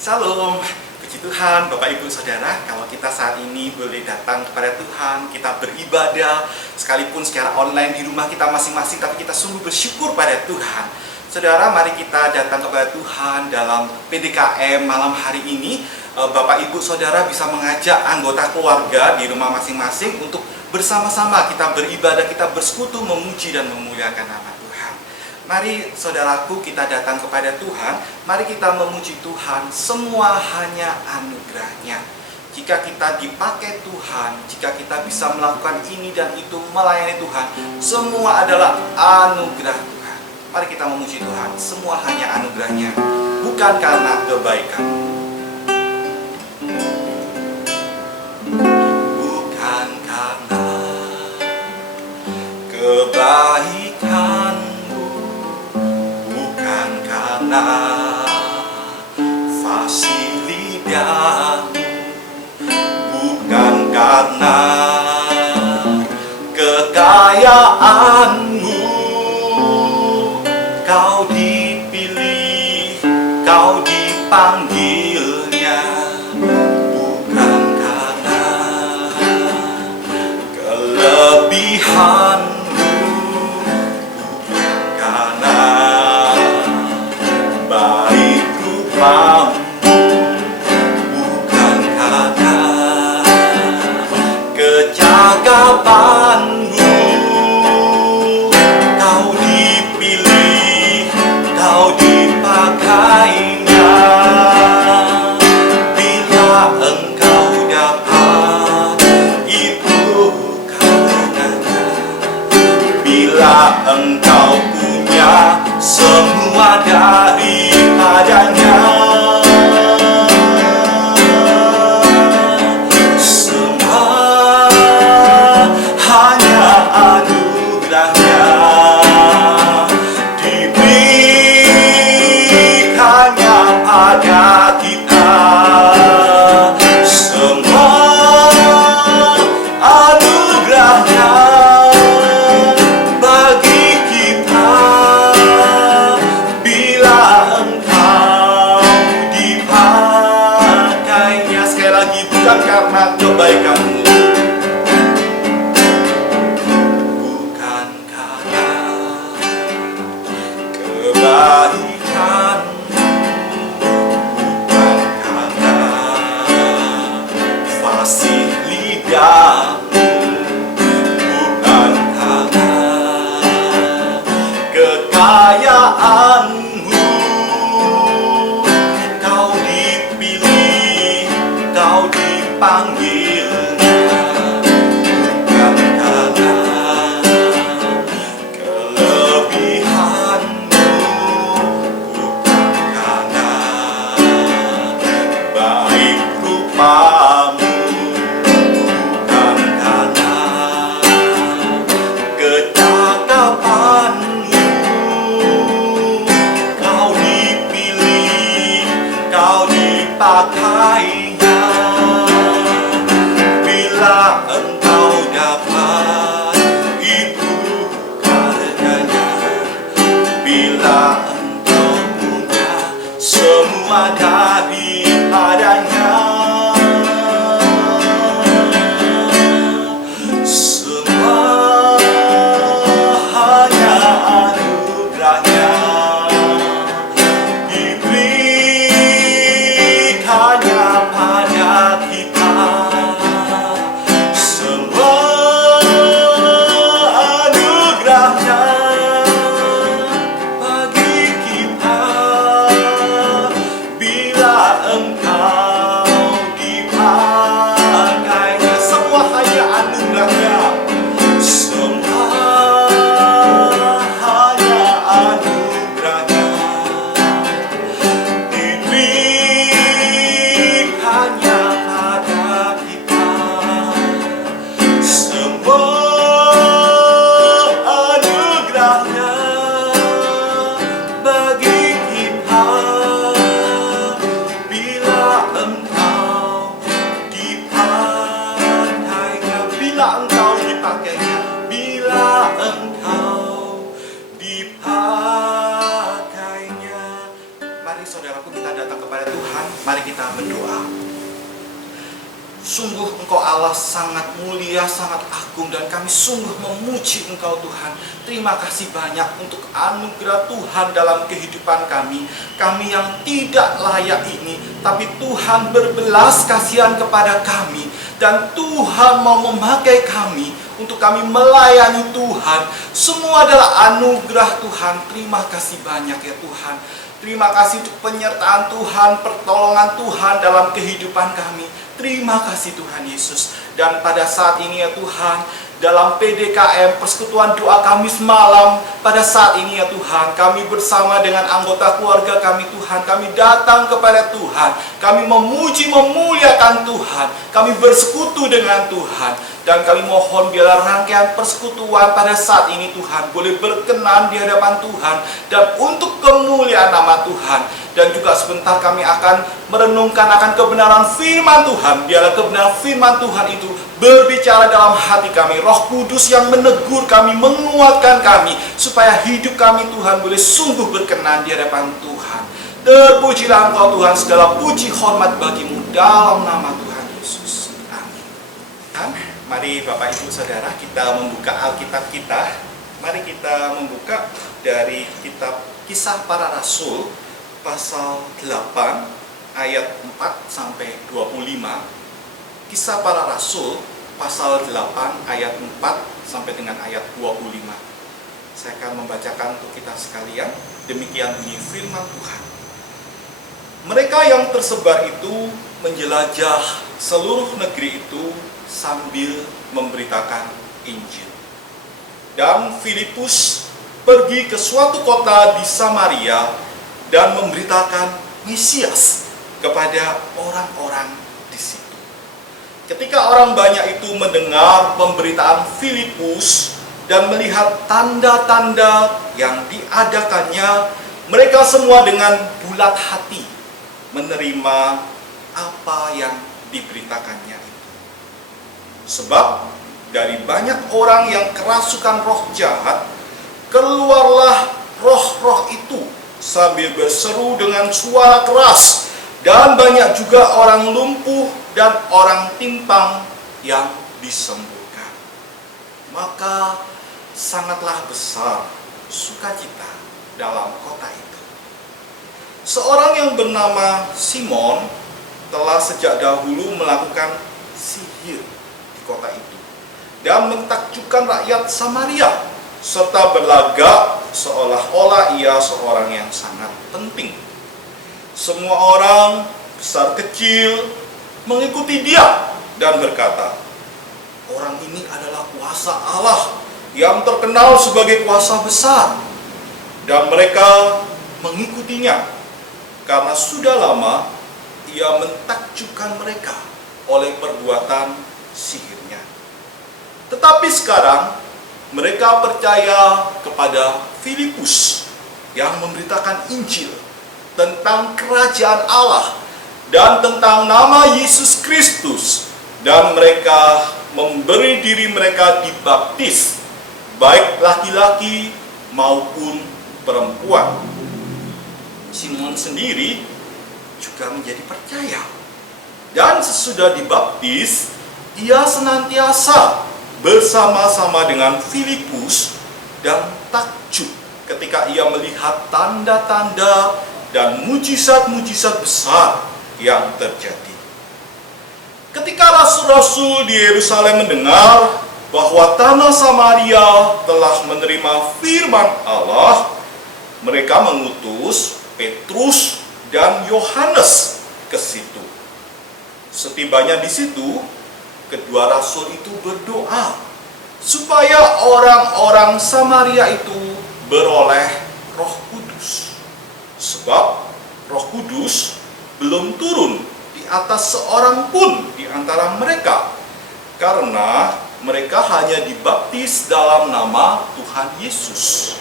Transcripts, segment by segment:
Salam, puji Tuhan, Bapak Ibu Saudara. Kalau kita saat ini boleh datang kepada Tuhan, kita beribadah, sekalipun secara online di rumah kita masing-masing, tapi kita sungguh bersyukur pada Tuhan. Saudara, mari kita datang kepada Tuhan dalam PDKM malam hari ini. Bapak Ibu Saudara bisa mengajak anggota keluarga di rumah masing-masing untuk bersama-sama kita beribadah, kita bersekutu, memuji dan memuliakan nama Tuhan. Mari saudaraku, kita datang kepada Tuhan. Mari kita memuji Tuhan. Semua hanya anugerah-Nya. Jika kita dipakai Tuhan, jika kita bisa melakukan ini dan itu, melayani Tuhan, semua adalah anugerah Tuhan. Mari kita memuji Tuhan. Semua hanya anugerah-Nya, bukan karena kebaikan. Bukan karena kebaikan, karena fasilitasmu, bukan karena kekayaanmu. Kau dipilih, kau dipanggilnya, bukan karena kelebihanmu, bukan karena baik rupamu, bukan karena kecakapanmu. Kau dipilih, kau dipakainya. Bila engkau dapat, itu karenanya. Bila engkau punya semua daripadanya, semua hanya anugerah-Nya. Diberikannya pada kita, semua anugerah-Nya bagi kita. Bila engkau dipakainya, sekali lagi, bukan karena kebaikanmu, bukan karena kebaikanmu, bukan karena fasilitasmu, bukan karena kekayaanmu. Kau dipilih, kau dipanggilnya, bukan karena kelebihanmu, bukan karena baik rupamu, bukan karena kecakapanmu. Kau dipilih, kau dipakainya. Bila engkau dapat, itu karenanya. Bila engkau punya semua daripadanya, semua hanya anugerah-Nya. Diberikannya pada kita, semua anugerah-Nya bagi kita. Bila engkau dipakainya, semua hanya anugerah-Nya, semua hanya anugerah-Nya. Diberikannya pada kita, semua anugerah-Nya bagi kita. Bila engkau dipakainya, bila engkau dipakainya, bila engkau dipakainya. Mari saudaraku, kita datang kepada Tuhan Mari kita berdoa. Sungguh Engkau Allah sangat mulia, sangat agung, dan kami sungguh memuji Engkau Tuhan. Terima kasih banyak untuk anugerah Tuhan dalam kehidupan kami. Kami yang tidak layak ini, tapi Tuhan berbelas kasihan kepada kami. Dan Tuhan mau memakai kami untuk kami melayani Tuhan. Semua adalah anugerah Tuhan. Terima kasih banyak ya Tuhan. Terima kasih untuk penyertaan Tuhan, pertolongan Tuhan dalam kehidupan kami. Terima kasih Tuhan Yesus. Dan pada saat ini ya Tuhan, dalam PDKM, persekutuan doa Kamis malam, pada saat ini ya Tuhan, kami bersama dengan anggota keluarga kami Tuhan, kami datang kepada Tuhan, kami memuji, memuliakan Tuhan, kami bersekutu dengan Tuhan, dan kami mohon biarlah rangkaian persekutuan pada saat ini Tuhan boleh berkenan di hadapan Tuhan, dan untuk kemuliaan nama Tuhan. Dan juga sebentar kami akan merenungkan akan kebenaran firman Tuhan. Biarlah kebenaran firman Tuhan itu berbicara dalam hati kami. Roh Kudus yang menegur kami, menguatkan kami, supaya hidup kami Tuhan boleh sungguh berkenan di hadapan Tuhan. Terpujilah Engkau Tuhan, segala puji hormat bagimu dalam nama Tuhan Yesus. Amin. Mari Bapak Ibu Saudara, kita membuka Alkitab kita. Mari kita membuka dari kitab Kisah Para Rasul pasal 8 ayat 4 sampai 25. Kisah Para Rasul pasal 8 ayat 4 sampai dengan ayat 25. Saya akan membacakan untuk kita sekalian. Demikian bunyi firman Tuhan. Mereka yang tersebar itu menjelajah seluruh negeri itu sambil memberitakan Injil. Dan Filipus pergi ke suatu kota di Samaria dan memberitakan Mesias kepada orang-orang di situ. Ketika orang banyak itu mendengar pemberitaan Filipus dan melihat tanda-tanda yang diadakannya, mereka semua dengan bulat hati menerima apa yang diberitakannya itu. Sebab dari banyak orang yang kerasukan roh jahat, keluarlah roh-roh itu sambil berseru dengan suara keras, dan banyak juga orang lumpuh dan orang timpang yang disembuhkan. Maka sangatlah besar sukacita dalam kota itu. Seorang yang bernama Simon telah sejak dahulu melakukan sihir di kota itu dan mentakjubkan rakyat Samaria, serta berlagak seolah-olah ia seorang yang sangat penting. Semua orang, besar kecil, mengikuti dia dan berkata, orang ini adalah kuasa Allah yang terkenal sebagai kuasa besar. Dan mereka mengikutinya karena sudah lama ia mentakjubkan mereka oleh perbuatan sihirnya. Tetapi sekarang mereka percaya kepada Filipus yang memberitakan Injil tentang kerajaan Allah dan tentang nama Yesus Kristus, dan mereka memberi diri mereka dibaptis, baik laki-laki maupun perempuan. Simon sendiri juga menjadi percaya, dan sesudah dibaptis ia senantiasa bersama-sama dengan Filipus dan takjub ketika ia melihat tanda-tanda dan mujizat-mujizat besar yang terjadi. Ketika rasul-rasul di Yerusalem mendengar bahwa tanah Samaria telah menerima firman Allah, mereka mengutus Petrus dan Yohanes ke situ. Setibanya di situ, kedua rasul itu berdoa supaya orang-orang Samaria itu beroleh Roh Kudus. Sebab Roh Kudus belum turun di atas seorang pun di antara mereka, karena mereka hanya dibaptis dalam nama Tuhan Yesus.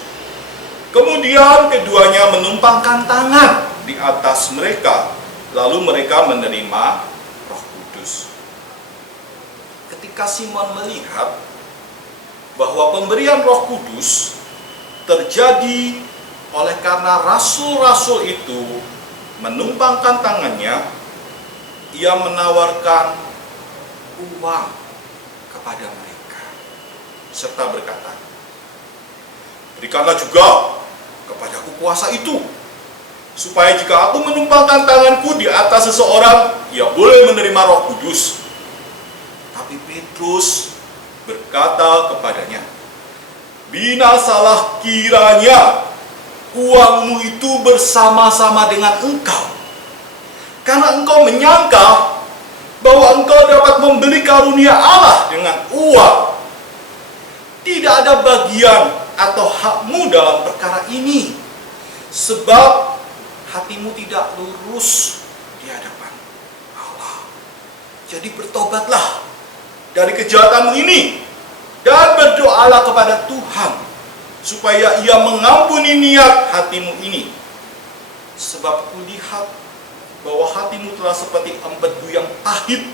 Kemudian keduanya menumpangkan tangan di atas mereka, lalu mereka menerima Roh Kudus. Ketika Simon melihat bahwa pemberian Roh Kudus terjadi oleh karena rasul-rasul itu menumpangkan tangannya, ia menawarkan uang kepada mereka, serta berkata, "Berikanlah juga kepadaku kuasa itu, supaya jika aku menumpangkan tanganku di atas seseorang, ia boleh menerima Roh Kudus." Tapi Petrus berkata kepadanya, "Binasalah kiranya uangmu itu bersama-sama dengan engkau, karena engkau menyangka bahwa engkau dapat membeli karunia Allah dengan uang. Tidak ada bagian atau hakmu dalam perkara ini, sebab hatimu tidak lurus di hadapan Allah. Jadi bertobatlah dari kejahatanmu ini dan berdoalah kepada Tuhan supaya Ia mengampuni niat hatimu ini. Sebab kulihat bahwa hatimu telah seperti empedu yang pahit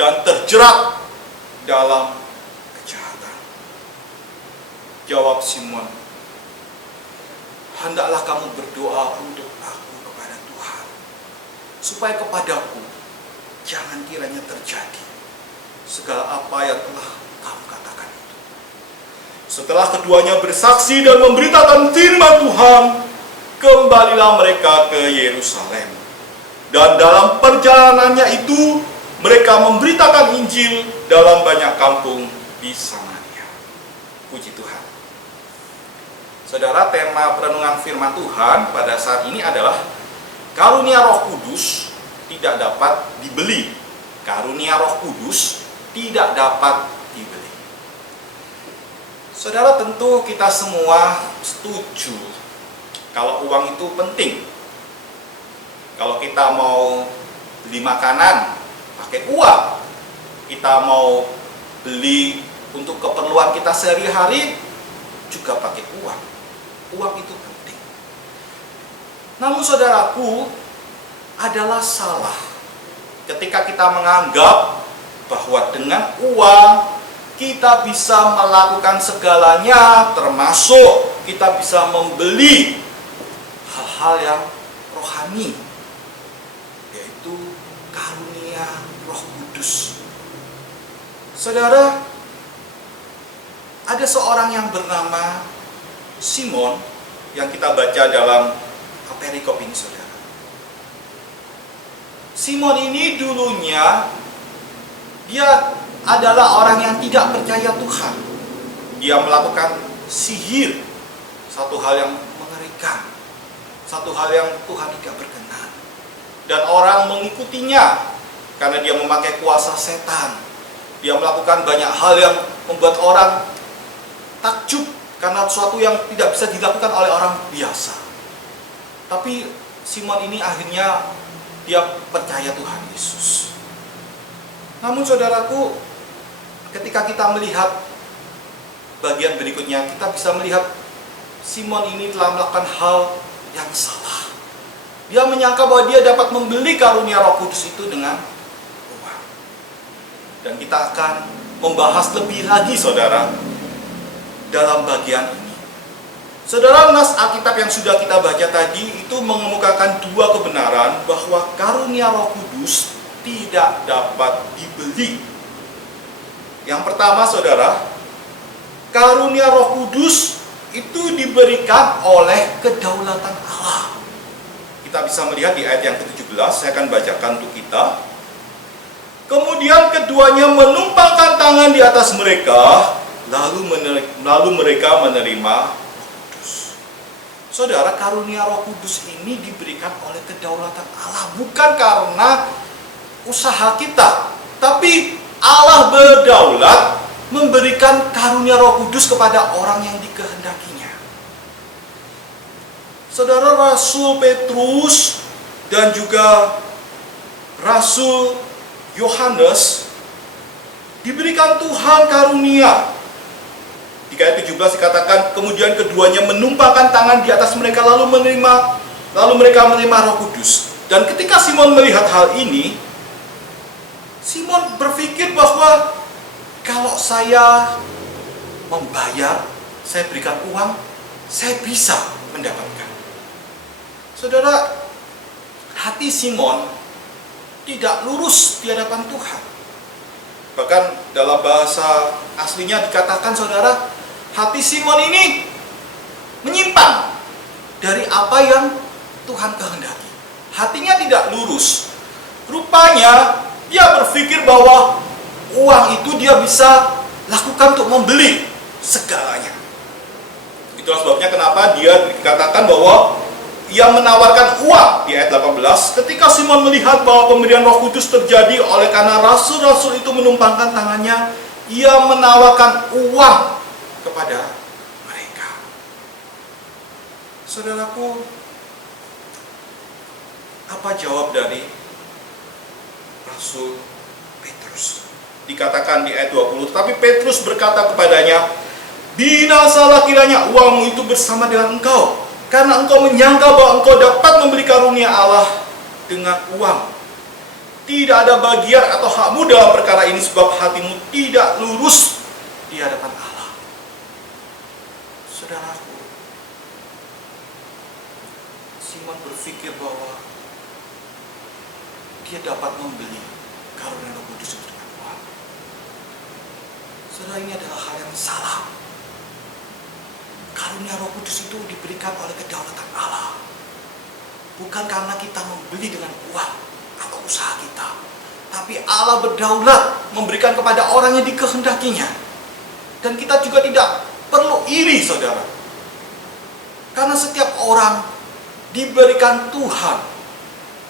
dan terjerat dalam kejahatan." Jawab Simon, "Hendaklah kamu berdoa untuk aku kepada Tuhan, supaya kepadaku jangan kiranya terjadi segala apa yang telah kamu katakan itu." Setelah keduanya bersaksi dan memberitakan firman Tuhan, kembalilah mereka ke Yerusalem. Dan dalam perjalanannya itu, mereka memberitakan Injil dalam banyak kampung di Samaria. Puji Tuhan. Saudara, tema perenungan firman Tuhan pada saat ini adalah karunia Roh Kudus tidak dapat dibeli. Karunia Roh Kudus tidak dapat dibeli. Saudara, tentu kita semua setuju kalau uang itu penting. Kalau kita mau beli makanan, pakai uang. Kita mau beli untuk keperluan kita sehari-hari, juga pakai uang. Uang itu penting. Namun saudaraku, adalah salah ketika kita menganggap bahwa dengan uang kita bisa melakukan segalanya, termasuk kita bisa membeli hal-hal yang rohani, yaitu karunia Roh Kudus. Saudara, ada seorang yang bernama Simon yang kita baca dalam perikop ini, saudara. Simon ini dulunya dia adalah orang yang tidak percaya Tuhan. Dia melakukan sihir, satu hal yang mengerikan, satu hal yang Tuhan tidak berkenan. Dan orang mengikutinya karena dia memakai kuasa setan. Dia melakukan banyak hal yang membuat orang takjub karena sesuatu yang tidak bisa dilakukan oleh orang biasa. Tapi Simon ini akhirnya dia percaya Tuhan Yesus. Namun saudaraku, ketika kita melihat bagian berikutnya, kita bisa melihat Simon ini telah melakukan hal yang salah. Dia menyangka bahwa dia dapat membeli karunia Roh Kudus itu dengan uang. Dan kita akan membahas lebih lagi, saudara, dalam bagian ini. Saudara, nas Alkitab yang sudah kita baca tadi itu mengemukakan dua kebenaran bahwa karunia Roh Kudus tidak dapat dibeli. Yang pertama, saudara, karunia Roh Kudus itu diberikan oleh kedaulatan Allah. Kita bisa melihat di ayat yang ke-17, saya akan bacakan untuk kita. Kemudian keduanya menumpangkan tangan di atas mereka, lalu mereka menerima Roh Kudus. Saudara, karunia Roh Kudus ini diberikan oleh kedaulatan Allah, bukan karena usaha kita, tapi Allah berdaulat memberikan karunia Roh Kudus kepada orang yang dikehendakinya. Saudara, Rasul Petrus dan juga Rasul Yohanes diberikan Tuhan karunia. Di ayat 17 dikatakan, kemudian keduanya menumpangkan tangan di atas mereka lalu mereka menerima Roh Kudus. Dan ketika Simon melihat hal ini, Simon berpikir bahwa kalau saya membayar, saya berikan uang, saya bisa mendapatkan. Saudara, hati Simon tidak lurus di hadapan Tuhan. Bahkan dalam bahasa aslinya dikatakan, saudara, hati Simon ini menyimpang dari apa yang Tuhan kehendaki. Hatinya tidak lurus. Rupanya dia berpikir bahwa uang itu dia bisa lakukan untuk membeli segalanya. Itulah sebabnya kenapa dia dikatakan bahwa ia menawarkan uang di ayat 18. Ketika Simon melihat bahwa pemberian Roh Kudus terjadi oleh karena rasul-rasul itu menumpangkan tangannya, ia menawarkan uang kepada mereka. Saudaraku, apa jawab dari Rasul Petrus? Dikatakan di ayat 20, tapi Petrus berkata kepadanya, "Binasalah kiranya uangmu itu bersama dengan engkau, karena engkau menyangka bahwa engkau dapat membeli karunia Allah dengan uang. Tidak ada bagian atau hakmu dalam perkara ini, sebab hatimu tidak lurus di hadapan Allah." Saudaraku, Simon berpikir bahwa dia dapat membeli karunia Roh Kudus itu dengan uang. Saudara, ini adalah hal yang salah. Karunia Roh Kudus itu diberikan oleh kedaulatan Allah, bukan karena kita membeli dengan uang atau usaha kita, tapi Allah berdaulat memberikan kepada orang yang dikehendakinya. Dan kita juga tidak perlu iri, saudara, karena setiap orang diberikan Tuhan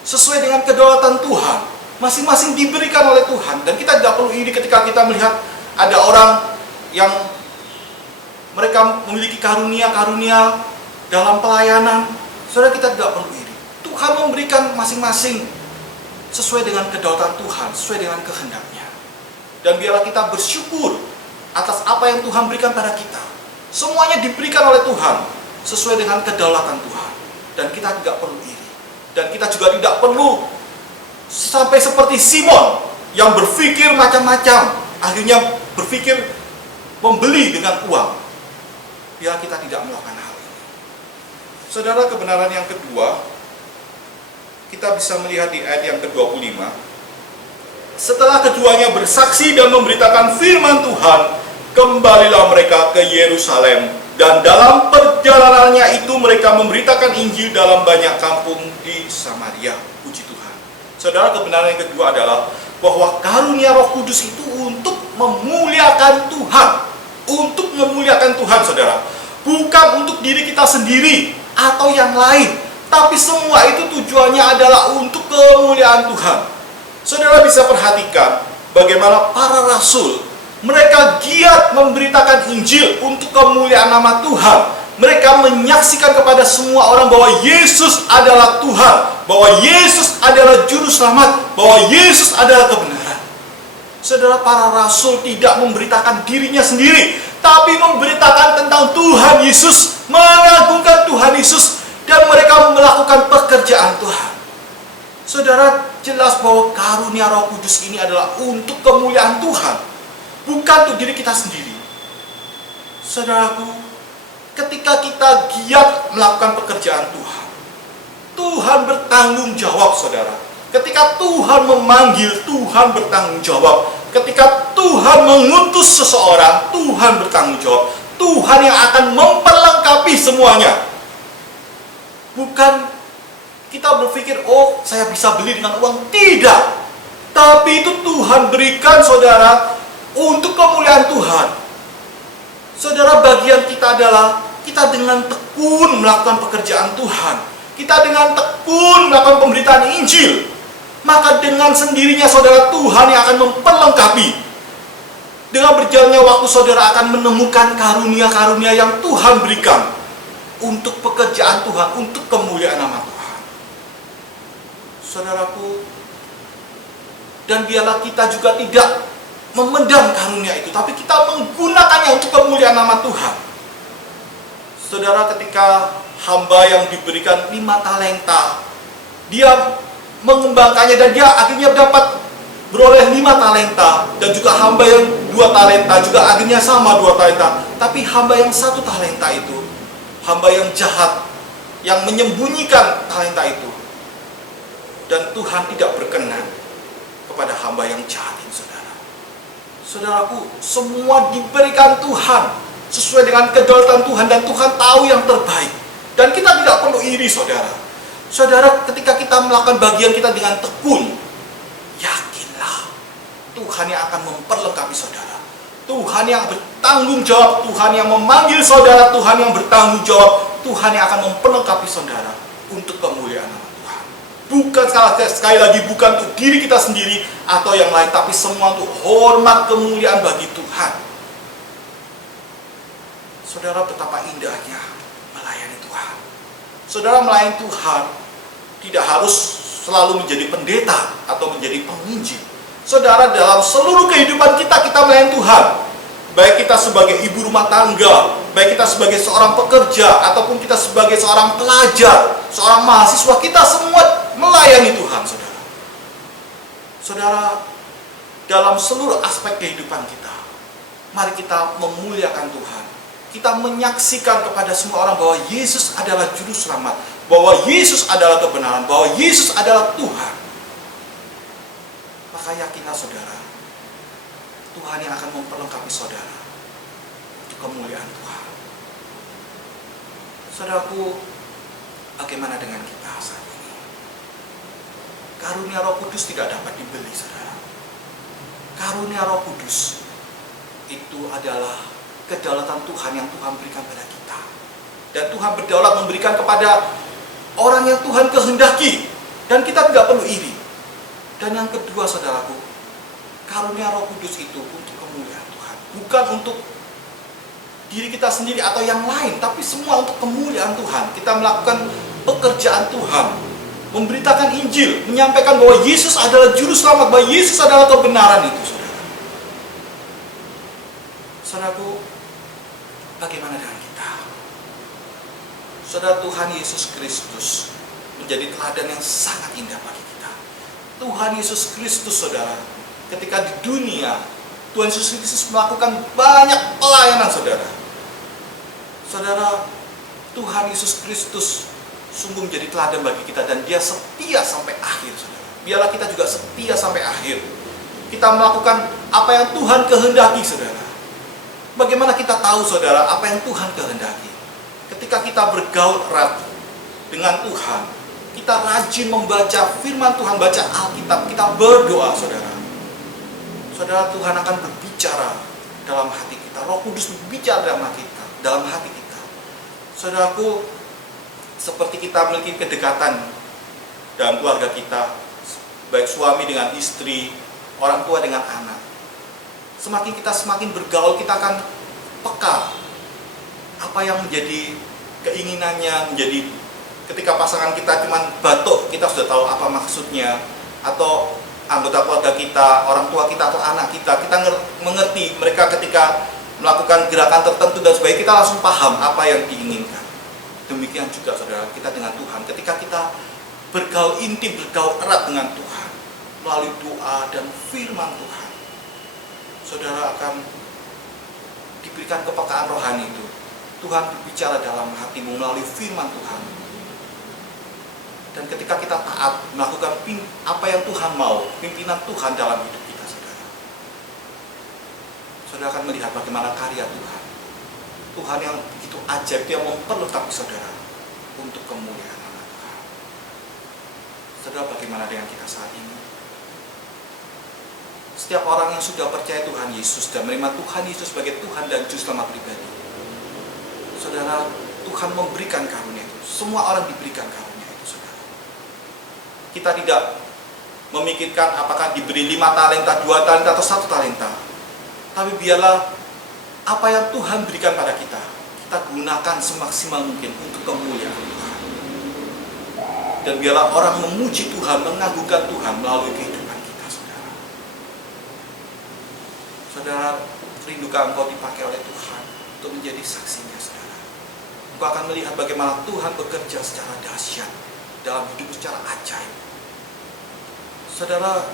sesuai dengan kedaulatan Tuhan. Masing-masing diberikan oleh Tuhan. Dan kita tidak perlu iri ketika kita melihat ada orang yang mereka memiliki karunia-karunia dalam pelayanan. Saudara, kita tidak perlu iri. Tuhan memberikan masing-masing sesuai dengan kedaulatan Tuhan, sesuai dengan kehendaknya. Dan biarlah kita bersyukur atas apa yang Tuhan berikan pada kita. Semuanya diberikan oleh Tuhan sesuai dengan kedaulatan Tuhan. Dan kita tidak perlu iri. Dan kita juga tidak perlu sampai seperti Simon yang berpikir macam-macam, akhirnya berpikir membeli dengan uang. Biar kita tidak melakukan hal ini. Saudara, kebenaran yang kedua kita bisa melihat di ayat yang ke-25. Setelah keduanya bersaksi dan memberitakan firman Tuhan, kembalilah mereka ke Yerusalem. Dan dalam perjalanannya itu mereka memberitakan Injil dalam banyak kampung di Samaria. Puji Tuhan. Saudara, kebenaran yang kedua adalah bahwa karunia Roh Kudus itu untuk memuliakan Tuhan. Untuk memuliakan Tuhan, saudara. Bukan untuk diri kita sendiri atau yang lain. Tapi semua itu tujuannya adalah untuk kemuliaan Tuhan. Saudara bisa perhatikan bagaimana para rasul, mereka giat memberitakan Injil untuk kemuliaan nama Tuhan. Mereka menyaksikan kepada semua orang bahwa Yesus adalah Tuhan, bahwa Yesus adalah juru selamat, bahwa Yesus adalah kebenaran. Saudara, para rasul tidak memberitakan dirinya sendiri, tapi memberitakan tentang Tuhan Yesus, mengagungkan Tuhan Yesus, dan mereka melakukan pekerjaan Tuhan. Saudara, jelas bahwa karunia Roh Kudus ini adalah untuk kemuliaan Tuhan, bukan untuk diri kita sendiri. Saudaraku, ketika kita giat melakukan pekerjaan Tuhan, Tuhan bertanggung jawab, saudara. Ketika Tuhan memanggil, Tuhan bertanggung jawab. Ketika Tuhan mengutus seseorang, Tuhan bertanggung jawab. Tuhan yang akan memperlengkapi semuanya. Bukan kita berpikir, oh saya bisa beli dengan uang. Tidak. Tapi itu Tuhan berikan, saudara, untuk kemuliaan Tuhan. Saudara, bagian kita adalah kita dengan tekun melakukan pekerjaan Tuhan. Kita dengan tekun melakukan pemberitaan Injil. Maka dengan sendirinya, saudara, Tuhan yang akan memperlengkapi. Dengan berjalannya waktu, saudara akan menemukan karunia-karunia yang Tuhan berikan untuk pekerjaan Tuhan, untuk kemuliaan nama Tuhan. Saudaraku, dan biarlah kita juga tidak memendam karunia itu, tapi kita menggunakannya untuk kemuliaan nama Tuhan. Saudara, ketika hamba yang diberikan 5 talenta, dia mengembangkannya dan dia akhirnya dapat beroleh 5 talenta, dan juga hamba yang 2 talenta juga akhirnya sama 2 talenta. Tapi hamba yang 1 talenta itu, hamba yang jahat, yang menyembunyikan talenta itu, Dan Tuhan tidak berkenan kepada hamba yang jahat ini, saudara. Saudaraku, semua diberikan Tuhan sesuai dengan kedaulatan Tuhan, dan Tuhan tahu yang terbaik. Dan kita tidak perlu iri, saudara. Saudara, ketika kita melakukan bagian kita dengan tekun, yakinlah Tuhan yang akan memperlengkapi saudara. Tuhan yang bertanggung jawab, Tuhan yang memanggil saudara, Tuhan yang bertanggung jawab, Tuhan yang akan memperlengkapi saudara untuk kemuliaan nama Tuhan. Bukan sekali lagi, bukan untuk diri kita sendiri atau yang lain, tapi semua untuk hormat kemuliaan bagi Tuhan. Saudara, betapa indahnya melayani Tuhan. Saudara, melayani Tuhan tidak harus selalu menjadi pendeta atau menjadi penginjil. Saudara, dalam seluruh kehidupan kita melayani Tuhan. Baik kita sebagai ibu rumah tangga, baik kita sebagai seorang pekerja, ataupun kita sebagai seorang pelajar, seorang mahasiswa, kita semua melayani Tuhan, saudara. Saudara, dalam seluruh aspek kehidupan kita, mari kita memuliakan Tuhan. Kita menyaksikan kepada semua orang bahwa Yesus adalah juru selamat, bahwa Yesus adalah kebenaran, bahwa Yesus adalah Tuhan. Maka yakinlah saudara, Tuhan yang akan memperlengkapi saudara untuk kemuliaan Tuhan. Saudaraku, bagaimana dengan kita saat ini? Karunia Roh Kudus tidak dapat dibeli, saudara. Karunia Roh Kudus itu adalah kedaulatan Tuhan yang Tuhan berikan pada kita. Dan Tuhan berdaulat memberikan kepada orang yang Tuhan kehendaki. Dan kita tidak perlu iri. Dan yang kedua, saudaraku, karunia Roh Kudus itu untuk kemuliaan Tuhan. Bukan untuk diri kita sendiri atau yang lain, tapi semua untuk kemuliaan Tuhan. Kita melakukan pekerjaan Tuhan, memberitakan Injil, menyampaikan bahwa Yesus adalah juru selamat, bahwa Yesus adalah kebenaran itu, saudara. Saudaraku, bagaimana dengan kita? Saudara, Tuhan Yesus Kristus menjadi teladan yang sangat indah bagi kita. Tuhan Yesus Kristus, saudara, ketika di dunia, Tuhan Yesus Kristus melakukan banyak pelayanan, saudara. Saudara, Tuhan Yesus Kristus sungguh menjadi teladan bagi kita, dan Dia setia sampai akhir, saudara. Biarlah kita juga setia sampai akhir. Kita melakukan apa yang Tuhan kehendaki, saudara. Bagaimana kita tahu, saudara, apa yang Tuhan kehendaki? Ketika kita bergaul erat dengan Tuhan, kita rajin membaca firman Tuhan, baca Alkitab, kita berdoa, saudara. Saudara, Tuhan akan berbicara dalam hati kita. Roh Kudus berbicara dalam hati kita. Saudaraku, seperti kita memiliki kedekatan dalam keluarga kita, baik suami dengan istri, orang tua dengan anak. Semakin kita bergaul, kita akan peka apa yang menjadi keinginannya, menjadi ketika pasangan kita cuma batuk, kita sudah tahu apa maksudnya, atau anggota keluarga kita, orang tua kita atau anak kita mengerti mereka ketika melakukan gerakan tertentu dan sebagainya, kita langsung paham apa yang diinginkan. Demikian juga, saudara, kita dengan Tuhan, ketika kita bergaul intim, bergaul erat dengan Tuhan melalui doa dan firman Tuhan, saudara akan diberikan kepekaan rohani itu. Tuhan berbicara dalam hatimu melalui firman Tuhan. Dan ketika kita taat melakukan apa yang Tuhan mau, pimpinan Tuhan dalam hidup kita, saudara, saudara akan melihat bagaimana karya Tuhan. Tuhan yang begitu ajaib, yang memperlengkapi saudara untuk kemuliaan nama Tuhan. Saudara, bagaimana dengan kita saat ini? Setiap orang yang sudah percaya Tuhan Yesus dan menerima Tuhan Yesus sebagai Tuhan dan Juru Selamat pribadi, saudara, Tuhan memberikan karunia itu. Semua orang diberikan karunia itu, saudara. Kita tidak memikirkan apakah diberi 5 talenta, 2 talenta, atau 1 talenta. Tapi biarlah apa yang Tuhan berikan pada kita, kita gunakan semaksimal mungkin untuk kemuliaan Tuhan. Dan biarlah orang memuji Tuhan, mengagungkan Tuhan melalui kehidupan kita, saudara. Saudara, rindukan engkau dipakai oleh Tuhan untuk menjadi saksinya, saudara. Engkau akan melihat bagaimana Tuhan bekerja secara dahsyat dalam hidup secara ajaib. Saudara,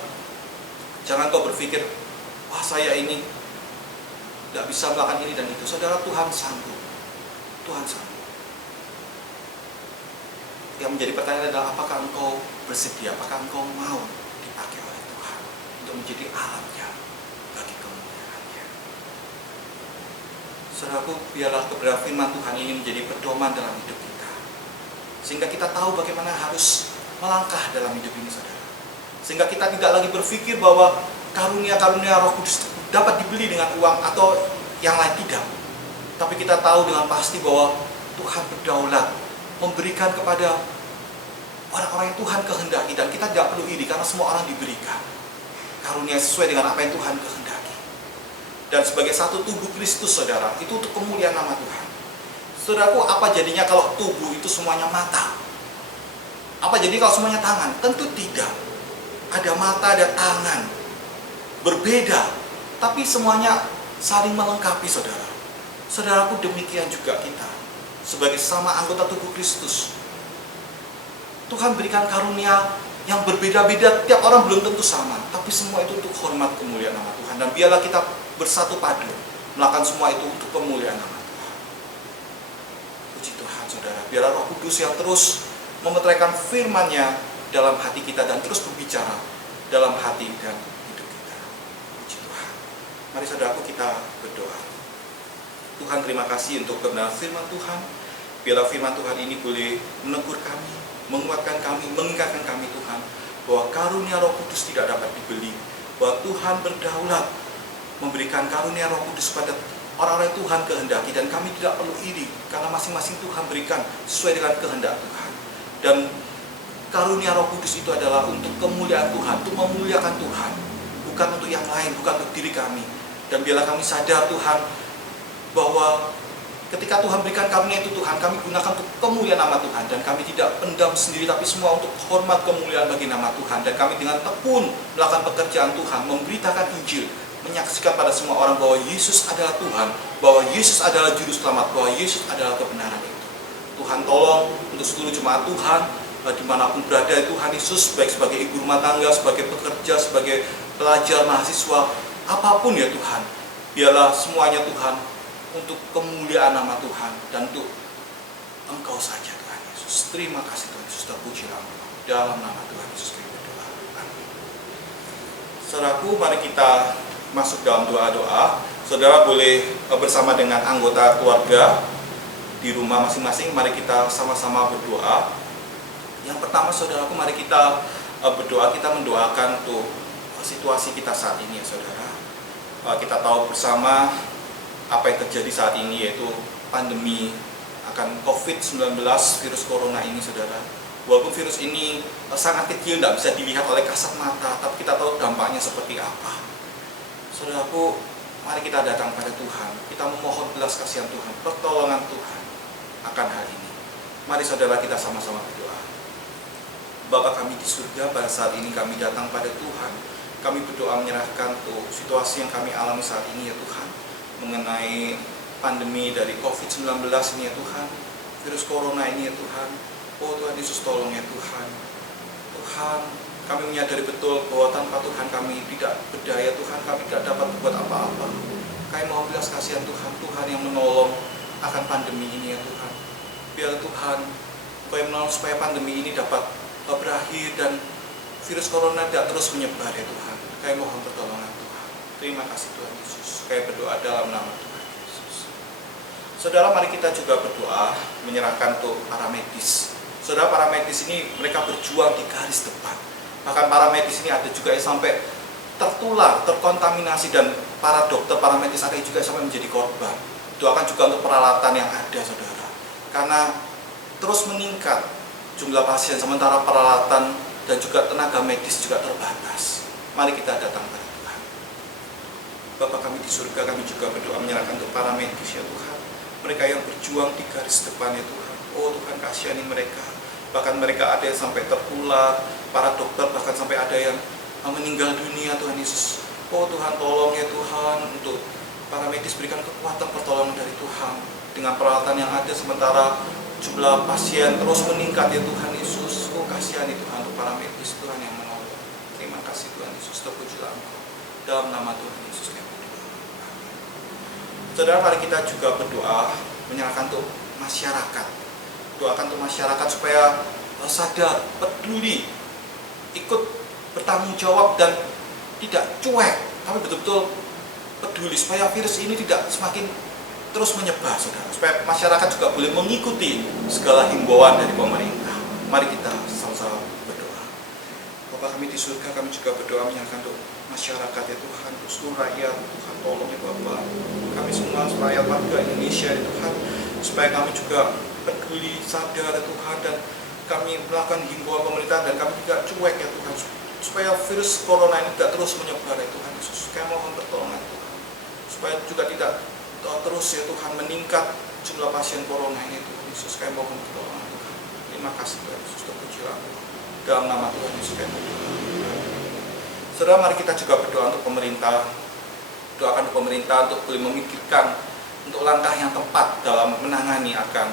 jangan kau berpikir, wah saya ini tidak bisa melakukan ini dan itu. Saudara, Tuhan sanggup. Tuhan sanggup. yang menjadi pertanyaan adalah apakah engkau bersedia, apakah engkau mau dipakai oleh Tuhan untuk menjadi alatnya bagi kemuliaan-Nya. Saudaraku, biarlah kebenaran firman Tuhan ini menjadi pedoman dalam hidup kita, sehingga kita tahu bagaimana harus melangkah dalam hidup ini, saudara. Sehingga kita tidak lagi berpikir bahwa karunia-karunia Roh Kudus dapat dibeli dengan uang atau yang lain, tidak. Tapi kita tahu dengan pasti bahwa Tuhan berdaulat memberikan kepada orang-orang yang Tuhan kehendaki, dan kita tidak perlu iri karena semua orang diberikan karunia sesuai dengan apa yang Tuhan kehendaki. Dan sebagai satu tubuh Kristus, saudara, itu untuk kemuliaan nama Tuhan. Saudaraku, apa jadinya kalau tubuh itu semuanya mata? Apa jadi kalau semuanya tangan? Tentu tidak. Ada mata, ada tangan, berbeda, tapi semuanya saling melengkapi, saudara. Saudaraku, demikian juga kita sebagai sama anggota tubuh Kristus. Tuhan berikan karunia yang berbeda-beda, tiap orang belum tentu sama, tapi semua itu untuk hormat kemuliaan nama Tuhan. Dan biarlah kita bersatu padu melakukan semua itu untuk kemuliaan nama Tuhan. Puji Tuhan, saudara. Biarlah Roh Kudus yang terus memeteraikan firman-Nya dalam hati kita dan terus berbicara dalam hati dan hidup kita. Puji Tuhan. Mari saudaraku, kita berdoa. Tuhan, terima kasih untuk kebenaran firman Tuhan. Biarlah firman Tuhan ini boleh menegur kami, menguatkan kami, mengingatkan kami, Tuhan, bahwa karunia Roh Kudus tidak dapat dibeli, bahwa Tuhan berdaulat memberikan karunia Roh Kudus pada orang-orang yang Tuhan kehendaki, dan kami tidak perlu iri karena masing-masing Tuhan berikan sesuai dengan kehendak Tuhan. Dan karunia Roh Kudus itu adalah untuk kemuliaan Tuhan, untuk memuliakan Tuhan, bukan untuk yang lain, bukan untuk diri kami. Dan biarlah kami sadar, Tuhan, bahwa ketika Tuhan berikan karunia itu, Tuhan, kami gunakan untuk kemuliaan nama Tuhan, dan kami tidak pendam sendiri, tapi semua untuk hormat kemuliaan bagi nama Tuhan. Dan kami dengan tekun melakukan pekerjaan Tuhan, memberitakan Injil, menyaksikan pada semua orang bahwa Yesus adalah Tuhan, bahwa Yesus adalah juru selamat, bahwa Yesus adalah kebenaran itu. Tuhan, tolong untuk seluruh jemaat Tuhan dimanapun berada, Tuhan Yesus, baik sebagai ibu rumah tangga, sebagai pekerja, sebagai pelajar, mahasiswa, apapun ya Tuhan, biarlah semuanya, Tuhan, untuk kemuliaan nama Tuhan dan untuk Engkau saja, Tuhan Yesus. Terima kasih, Tuhan Yesus, terpujilah Engkau. Dalam nama Tuhan Yesus kami berdoa. Amin. Saudaraku, mari kita masuk dalam doa-doa. Saudara boleh bersama dengan anggota keluarga di rumah masing-masing, mari kita sama-sama berdoa. Yang pertama, saudaraku, mari kita berdoa, kita mendoakan untuk situasi kita saat ini, ya saudara. Kita tahu bersama apa yang terjadi saat ini, yaitu pandemi akan COVID-19, virus corona ini, saudara. Walaupun virus ini sangat kecil, tidak bisa dilihat oleh kasat mata, tapi kita tahu dampaknya seperti apa. Saudaraku, mari kita datang pada Tuhan, kita memohon belas kasihan Tuhan, pertolongan Tuhan akan hal ini. Mari saudara, kita sama-sama berdoa. Bapa kami di surga, pada saat ini kami datang pada Tuhan. Kami berdoa menyerahkan untuk situasi yang kami alami saat ini, ya Tuhan, mengenai pandemi dari COVID-19 ini, ya Tuhan, virus corona ini, ya Tuhan. Oh Tuhan Yesus, tolong ya Tuhan. Tuhan, kami menyadari betul bahwa tanpa Tuhan kami tidak berdaya, Tuhan, kami tidak dapat berbuat apa-apa. Kami mohon belas kasihan Tuhan, Tuhan yang menolong akan pandemi ini, ya Tuhan. Biar Tuhan, Kau yang menolong supaya pandemi ini dapat berakhir dan virus corona tidak terus menyebar, ya Tuhan. Kami mohon pertolongan Tuhan. Terima kasih Tuhan Yesus. Kami berdoa dalam nama Tuhan Yesus. Saudara, mari kita juga berdoa menyerahkan untuk para medis. Saudara, para medis ini mereka berjuang di garis depan. Bahkan para medis ini ada juga yang sampai tertular, terkontaminasi, dan para dokter, para medis ada juga yang sampai menjadi korban. Doakan juga untuk peralatan yang ada, saudara. Karena terus meningkat jumlah pasien, sementara peralatan dan juga tenaga medis juga terbatas. Mari kita datang pada Tuhan. Bapa kami di surga, kami juga berdoa menyerahkan untuk para medis, ya Tuhan. Mereka yang berjuang di garis depan, ya Tuhan. Oh Tuhan, kasihani mereka. Bahkan mereka ada yang sampai tertular, para dokter bahkan sampai ada yang meninggal dunia, Tuhan Yesus. Oh Tuhan, tolong ya Tuhan, untuk para medis berikan kekuatan pertolongan dari Tuhan. Dengan peralatan yang ada, sementara jumlah pasien terus meningkat, ya Tuhan Yesus. Oh kasihani Tuhan untuk para medis, Tuhan yang menolong. Terima kasih Tuhan Yesus, terpujilah Engkau. Dalam nama Tuhan Yesus kami berdoa. Saudara, mari kita juga berdoa menyerahkan untuk masyarakat. Doakan untuk masyarakat supaya sadar, peduli, ikut bertanggung jawab dan tidak cuek, tapi betul-betul peduli supaya virus ini tidak semakin terus menyebar, saudara. Supaya masyarakat juga boleh mengikuti segala himbauan dari pemerintah. Mari kita sama-sama berdoa. Bapa kami di surga, kami juga berdoa menyerahkan untuk masyarakat ya Tuhan, untuk seluruh rakyat. Tuhan tolong ya Bapa, kami semua rakyat warga Indonesia ya Tuhan, supaya kami juga peduli, sadar ya Tuhan, dan kami melakukan himbauan pemerintah, dan kami tidak cuek ya Tuhan, supaya virus corona ini tidak terus menyebar ya Tuhan Yesus. Kami mohon pertolongan Tuhan, supaya juga tidak terus ya Tuhan meningkat jumlah pasien corona ini Tuhan Yesus. Kami mohon pertolongan Tuhan. Terima kasih Tuhan Yesus, terpujilah dalam nama Tuhan Yesus kami berdoa. Saudara, mari kita juga berdoa untuk pemerintah. Doakan untuk pemerintah untuk boleh memikirkan untuk langkah yang tepat dalam menangani akan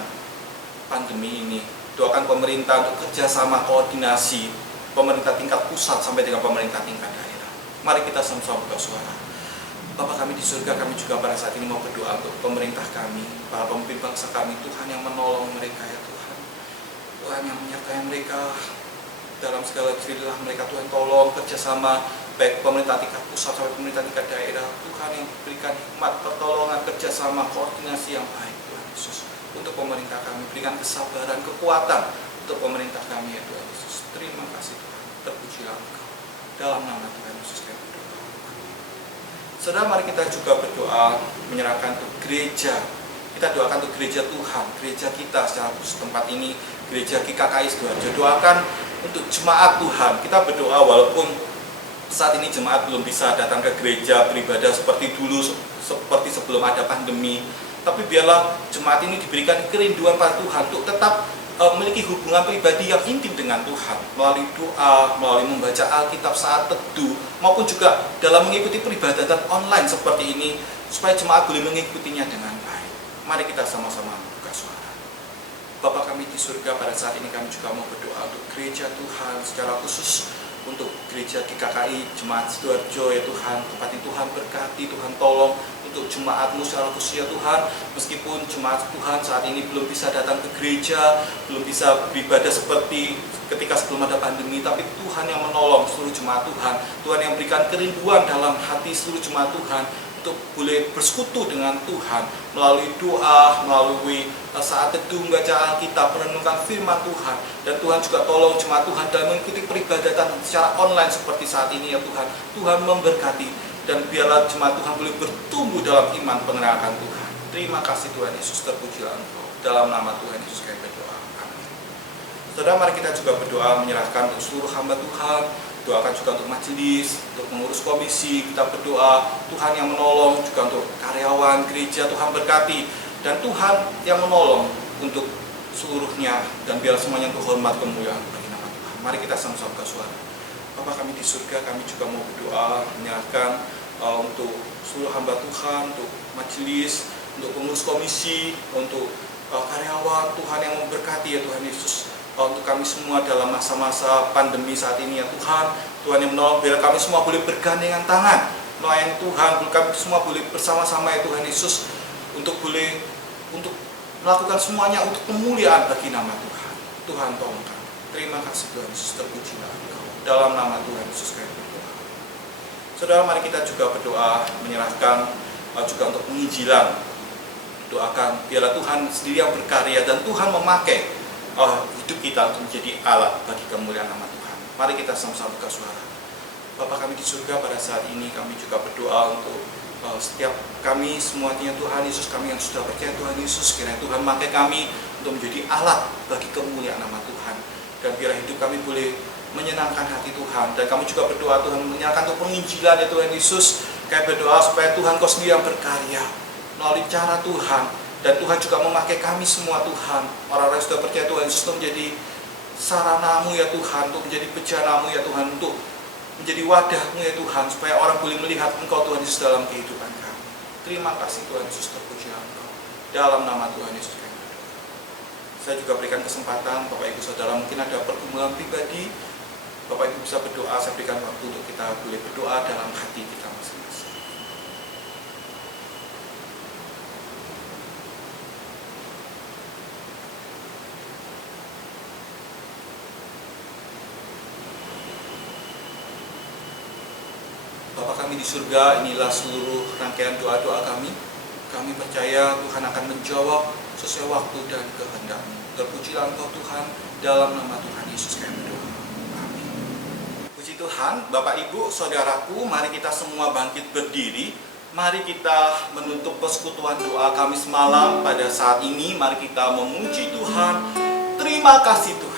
pandemi ini. Doakan pemerintah untuk kerjasama koordinasi pemerintah tingkat pusat sampai dengan pemerintah tingkat daerah. Mari kita sama-sama buka suara. Bapa kami di surga, kami juga pada saat ini mau berdoa untuk pemerintah kami, para pemimpin bangsa kami. Tuhan yang menolong mereka ya Tuhan, Tuhan yang menyertai mereka dalam segala cerita mereka. Tuhan tolong kerjasama baik pemerintah tingkat pusat sampai pemerintah tingkat daerah. Tuhan yang berikan hikmat, pertolongan, kerjasama, koordinasi yang baik Tuhan Yesus untuk pemerintah kami. Berikan kesabaran, kekuatan untuk pemerintah kami ya Tuhan Yesus. Terima kasih Tuhan, terpujilah Engkau. Dalam nama Tuhan Yesus kami berdoa. Saudara, mari kita juga berdoa menyerahkan untuk gereja. Kita doakan untuk gereja Tuhan, gereja kita secara khusus tempat ini, gereja GKKI Sidoarjo. Doakan untuk jemaat Tuhan. Kita berdoa walaupun saat ini jemaat belum bisa datang ke gereja beribadah seperti dulu, seperti sebelum ada pandemi, tapi biarlah jemaat ini diberikan kerinduan pada Tuhan untuk tetap memiliki hubungan pribadi yang intim dengan Tuhan melalui doa, melalui membaca Alkitab saat teduh, maupun juga dalam mengikuti peribadatan online seperti ini, supaya jemaat boleh mengikutinya dengan baik. Mari kita sama-sama buka suara. Bapa kami di surga, pada saat ini kami juga mau berdoa untuk gereja Tuhan, secara khusus untuk gereja GKKI Jemaat Sidoarjo ya Tuhan. Tempat ini Tuhan berkati, Tuhan tolong untuk jemaat-Mu secara khusus ya Tuhan. Meskipun jemaat Tuhan saat ini belum bisa datang ke gereja, belum bisa beribadah seperti ketika sebelum ada pandemi, tapi Tuhan yang menolong seluruh jemaat Tuhan. Tuhan yang berikan kerinduan dalam hati seluruh jemaat Tuhan untuk boleh bersekutu dengan Tuhan melalui doa, melalui saat teduh, membaca Alkitab, merenungkan firman Tuhan. Dan Tuhan juga tolong jemaat Tuhan dalam mengikuti peribadatan secara online seperti saat ini ya Tuhan. Tuhan memberkati, dan biarlah jemaat Tuhan boleh bertumbuh dalam iman pengenalan Tuhan. Terima kasih Tuhan Yesus, terpujilah Engkau. Dalam nama Tuhan Yesus kami berdoa. Amin. Saudara, mari kita juga berdoa menyerahkan untuk seluruh hamba Tuhan. Doakan juga untuk majelis, untuk mengurus komisi. Kita berdoa Tuhan yang menolong, juga untuk karyawan gereja. Tuhan berkati, dan Tuhan yang menolong untuk seluruhnya, dan biar semuanya untuk hormat kemuliaan bagi nama Tuhan. Mari kita sama-sama buka suara. Bapa kami di surga, kami juga mau berdoa menyerahkan untuk seluruh hamba Tuhan, untuk majelis, untuk pengurus komisi, untuk karyawan. Tuhan yang memberkati ya Tuhan Yesus, untuk kami semua dalam masa-masa pandemi saat ini ya Tuhan. Tuhan yang menolong, biar kami semua boleh bergandengan tangan melayani Tuhan, biar kami semua boleh bersama-sama ya Tuhan Yesus, untuk melakukan semuanya untuk kemuliaan bagi nama Tuhan. Tuhan tolong kami. Terima kasih Tuhan Yesus, terpujilah Engkau. Dalam nama Tuhan Yesus kami berdoa. Saudara, mari kita juga berdoa menyerahkan juga untuk penginjilan. Doakan biarlah Tuhan sendiri yang berkarya, dan Tuhan memakai hidup kita untuk menjadi alat bagi kemuliaan nama Tuhan. Mari kita sama-sama buka suara. Bapa kami di surga, pada saat ini kami juga berdoa untuk setiap kami semuanya Tuhan Yesus, kami yang sudah percaya Tuhan Yesus, kiranya Tuhan memakai kami untuk menjadi alat bagi kemuliaan nama Tuhan. Dan biar hidup kami boleh menyenangkan hati Tuhan. Dan kami juga berdoa Tuhan menyerahkan untuk penginjilan ya Tuhan Yesus. Kami berdoa supaya Tuhan Kau sendiri yang berkarya melalui cara Tuhan. Dan Tuhan juga memakai kami semua Tuhan, orang-orang yang sudah percaya Tuhan Yesus, untuk menjadi sarana-Mu ya Tuhan, untuk menjadi bejana-Mu ya Tuhan, untuk menjadi wadah-Mu ya Tuhan, supaya orang boleh melihat Engkau Tuhan Yesus dalam kehidupan kami. Terima kasih Tuhan Yesus, terpujilah Engkau. Dalam nama Tuhan Yesus kami berdoa. Saya juga berikan kesempatan Bapak Ibu Saudara, mungkin ada pergumulan pribadi, Bapak Ibu bisa berdoa. Saya berikan waktu untuk kita boleh berdoa dalam hati kita masing-masing. kami di surga, inilah seluruh rangkaian doa-doa kami. Kami percaya Tuhan akan menjawab sesuai waktu dan kehendak-Mu. Terpujilah Engkau Tuhan, dalam nama Tuhan Yesus kami berdoa. Amin. Puji Tuhan, Bapak Ibu, Saudaraku, mari kita semua bangkit berdiri. Mari kita menutup persekutuan doa Kamis malam pada saat ini. Mari kita memuji Tuhan. Terima kasih Tuhan.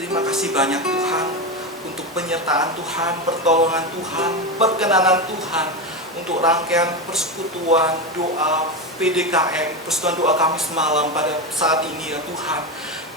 Terima kasih banyak Tuhan untuk penyertaan Tuhan, pertolongan Tuhan, perkenanan Tuhan untuk rangkaian persekutuan doa PDKM, persekutuan doa Kamis malam pada saat ini ya Tuhan.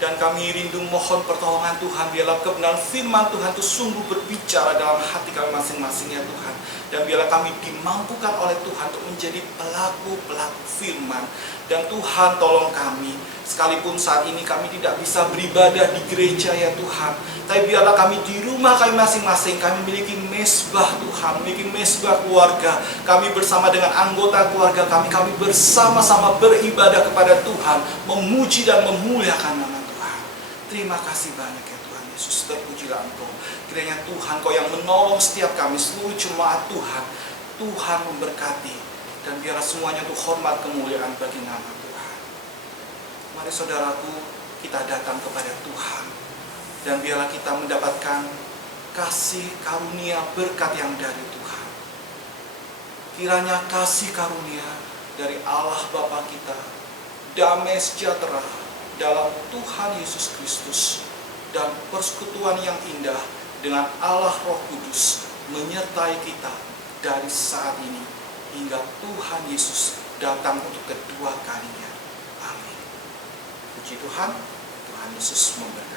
Dan kami rindu mohon pertolongan Tuhan, biarlah kebenaran firman Tuhan itu sungguh berbicara dalam hati kami masing-masing ya Tuhan. Dan biarlah kami dimampukan oleh Tuhan untuk menjadi pelaku-pelaku firman. Dan Tuhan tolong kami, sekalipun saat ini kami tidak bisa beribadah di gereja ya Tuhan, tapi biarlah kami di rumah kami masing-masing, kami memiliki mesbah Tuhan, memiliki mesbah keluarga. Kami bersama dengan anggota keluarga kami bersama-sama beribadah kepada Tuhan, memuji dan memuliakan nama Tuhan. Terima kasih banyak ya Tuhan Yesus, terpujilah Engkau. Kiranya Tuhan Kau yang menolong setiap kami, seluruh jemaat Tuhan. Tuhan memberkati. Dan biarlah semuanya untuk hormat kemuliaan bagi nama Tuhan. Mari saudaraku, kita datang kepada Tuhan. Dan biarlah kita mendapatkan kasih karunia berkat yang dari Tuhan. Kiranya kasih karunia dari Allah Bapa kita, damai sejahtera dalam Tuhan Yesus Kristus, dan persekutuan yang indah dengan Allah Roh Kudus menyertai kita dari saat ini hingga Tuhan Yesus datang untuk kedua kalinya. Amin. Puji Tuhan, Tuhan Yesus memberkati.